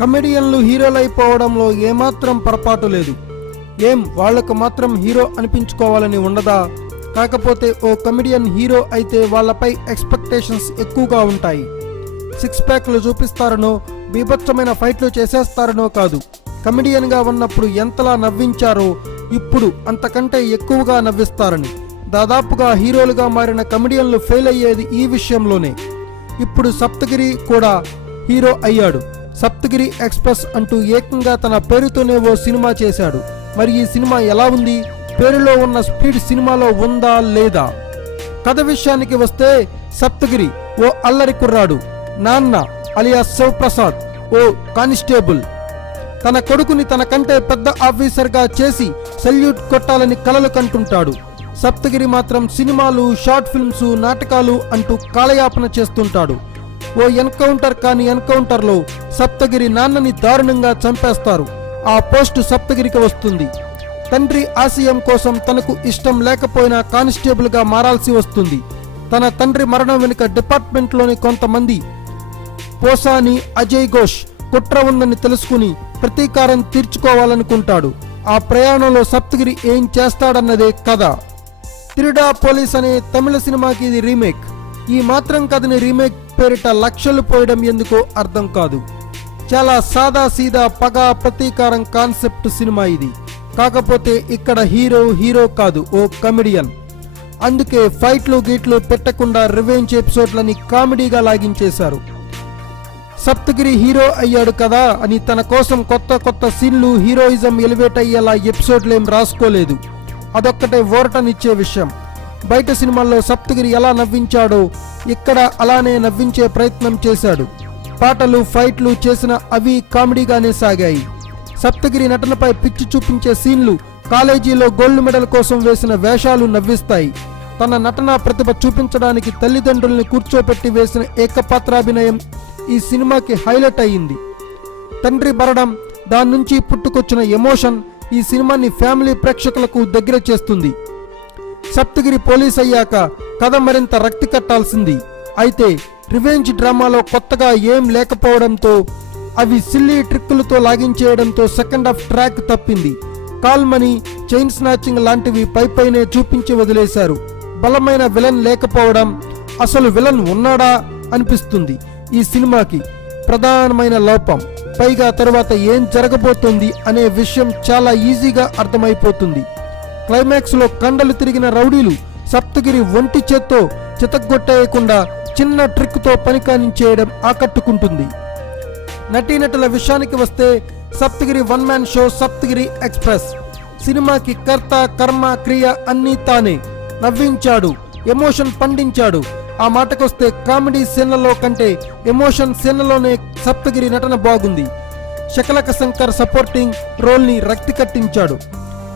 కమెడియన్లు హీరోలైపోవడంలో ఏమాత్రం పొరపాటు లేదు. ఏం వాళ్ళకు మాత్రం హీరో అనిపించుకోవాలని ఉండదా? కాకపోతే ఓ కమెడియన్ హీరో అయితే వాళ్ళపై ఎక్స్పెక్టేషన్స్ ఎక్కువగా ఉంటాయి. సిక్స్ ప్యాక్లు చూపిస్తారనో బీభత్సమైన ఫైట్లు చేసేస్తారనో కాదు. కమెడియన్గా ఉన్నప్పుడు ఎంతలా నవ్వించారో ఇప్పుడు అంతకంటే ఎక్కువగా నవ్విస్తారని. దాదాపుగా హీరోలుగా మారిన కమెడియన్లు ఫెయిల్ అయ్యేది ఈ విషయంలోనే. ఇప్పుడు సప్తగిరి కూడా హీరో అయ్యాడు. సప్తగిరి ఎక్స్ప్రెస్ అంటూ ఏకంగా తన పేరుతోనే ఓ సినిమా చేశాడు. మరి ఈ సినిమా ఎలా ఉంది? పేరులో ఉన్న స్పీడ్ సినిమాలో ఉందా లేదా? కథ విషయానికి వస్తే సప్తగిరి ఓ అల్లరి కుర్రాడు నాన్న అలియా శివప్రసాద్ ఓ కానిస్టేబుల్. తన కొడుకుని తన కంటే పెద్ద ఆఫీసర్గా చేసి సెల్యూట్ కొట్టాలని కలలు కంటుంటాడు. సప్తగిరి మాత్రం సినిమాలు షార్ట్ ఫిల్మ్స్ నాటకాలు అంటూ కాలయాపన చేస్తుంటాడు. ఓ ఎన్కౌంటర్ కాని ఎన్కౌంటర్లో సప్తగిరి నాన్నని దారుణంగా చంపేస్తారు. ఆ పోస్టు సప్తగిరికి వస్తుంది. తండ్రి ఆశయం కోసం తనకు ఇష్టం లేకపోయినా కానిస్టేబుల్గా మారాల్సి వస్తుంది. తన తండ్రి మరణం వెనుక డిపార్ట్మెంట్లోని కొంతమంది పోసాని అజయ్ ఘోష్ కుట్ర ఉందని తెలుసుకుని ప్రతీకారం తీర్చుకోవాలనుకుంటాడు. ఆ ప్రయాణంలో సప్తగిరి ఏం చేస్తాడన్నదే కథ. తిరుడా పోలీస్ అనే తమిళ సినిమాకి ఇది రీమేక్. ఈ మాత్రం కథని రీమేక్ పేరిట లక్షలు పోయడం ఎందుకో అర్థం కాదు. చాలా సాదా సీదా పగ ప్రతీకారం కాన్సెప్ట్ సినిమా ఇది. కాకపోతే ఇక్కడ హీరో హీరో కాదు ఓ కమెడియన్. అందుకే ఫైట్లు గీట్లు పెట్టకుండా రివెంజ్ ఎపిసోడ్లని కామెడీగా లాగించేశారు. సప్తగిరి హీరో అయ్యాడు కదా అని తన కోసం కొత్త కొత్త సీన్లు హీరోయిజం ఎలివేట్ అయ్యేలా ఎపిసోడ్లేం రాసుకోలేదు. అదొక్కటే ఓరటనిచ్చే విషయం. బయట సినిమాల్లో సప్తగిరి ఎలా నవ్వించాడో ఇక్కడ అలానే నవ్వించే ప్రయత్నం చేశాడు. పాటలు ఫైట్లు చేసిన అవి కామెడీగానే సాగాయి. సప్తగిరి నటనపై పిచ్చి చూపించే సీన్లు కాలేజీలో గోల్డ్ మెడల్ కోసం వేసిన వేషాలు నవ్విస్తాయి. తన నటనా ప్రతిభ చూపించడానికి తల్లిదండ్రుల్ని కూర్చోపెట్టి వేసిన ఏకపాత్రాభినయం ఈ సినిమాకి హైలైట్ అయ్యింది. తండ్రి బరడం దాని నుంచి పుట్టుకొచ్చిన ఎమోషన్ ఈ సినిమాని ఫ్యామిలీ ప్రేక్షకులకు దగ్గర చేస్తుంది. సప్తగిరి పోలీస్ అయ్యాక కథ మరింత రక్తి కట్టాల్సింది. అయితే రివెంజ్ డ్రామాలో కొత్తగా ఏం లేకపోవడంతో అవి సిల్లీ ట్రిక్కులతో లాగించేయడంతో సెకండ్ హాఫ్ ట్రాక్ తప్పింది. కాల్ మనీ చైన్ స్నాచింగ్ లాంటివి పై పైనే చూపించి వదిలేశారు. బలమైన విలన్ లేకపోవడం అసలు విలన్ ఉన్నాడా అనిపిస్తుంది ఈ సినిమాకి. ప్రధానమైన లోపం పైగా తర్వాత ఏం జరగబోతోంది అనే విషయం చాలా ఈజీగా అర్థమైపోతుంది. క్లైమాక్స్లో కండలు తిరిగిన రౌడీలు సప్తగిరి ఒంటి చేత్తో చితగ్గొట్టేయకుండా చిన్న ట్రిక్తో పని కానించేయడం ఆకట్టుకుంటుంది. నటీనటుల విషయానికి వస్తే Saptagiri one man show Saptagiri express. సినిమాకి కర్త కర్మ క్రియ అన్నీ తానే నవ్వించాడు ఎమోషన్ పండించాడు. ఆ మాటకొస్తే కామెడీ సీన్లలో కంటే ఎమోషన్ సీన్లలోనే సప్తగిరి నటన బాగుంది. శకలక శంకర్ సపోర్టింగ్ రోల్ని రక్తి కట్టించాడు.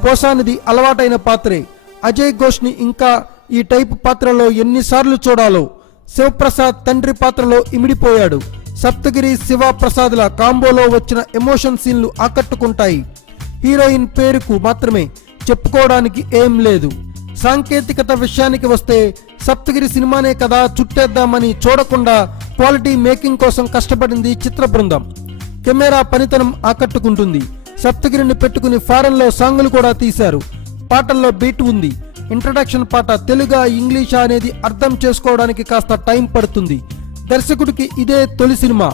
పోసానిది అలవాటైన పాత్రే. అజయ్ ఘోష్ని ఇంకా ఈ టైప్ పాత్రలో ఎన్నిసార్లు చూడాలో శివప్రసాద్ తండ్రి పాత్రలో ఇమిడిపోయాడు. సప్తగిరి శివ ప్రసాద్ల కాంబోలో వచ్చిన ఎమోషన్ సీన్లు ఆకట్టుకుంటాయి. హీరోయిన్ పేరుకు మాత్రమే చెప్పుకోవడానికి ఏం లేదు. సాంకేతికత విషయానికి వస్తే సప్తగిరి సినిమానే కదా చుట్టేద్దామని చూడకుండా క్వాలిటీ మేకింగ్ కోసం కష్టపడింది చిత్ర బృందం. కెమెరా పనితనం ఆకట్టుకుంటుంది. సప్తగిరిని పెట్టుకుని ఫారెన్లో సాంగులు కూడా తీశారు. పాటల్లో బీట్ ఉంది. ఇంట్రడక్షన్ పాట తెలుగా ఇంగ్లీషా అనేది అర్థం చేసుకోవడానికి కాస్త టైం పడుతుంది. దర్శకుడికి ఇదే తొలి సినిమా.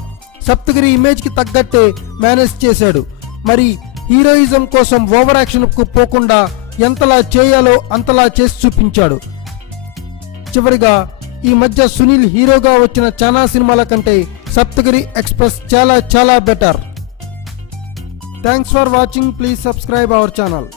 సప్తగిరి ఇమేజ్కి తగ్గట్టే మేనేజ్ చేశాడు. మరి హీరోయిజం కోసం ఓవర్ యాక్షన్కు పోకుండా ఎంతలా చేయాలో అంతలా చేసి చూపించాడు. చివరిగా ఈ మధ్య సునీల్ హీరోగా వచ్చిన చాలా సినిమాల కంటే సప్తగిరి ఎక్స్ప్రెస్ చాలా చాలా better. Thanks for watching. Please subscribe our channel.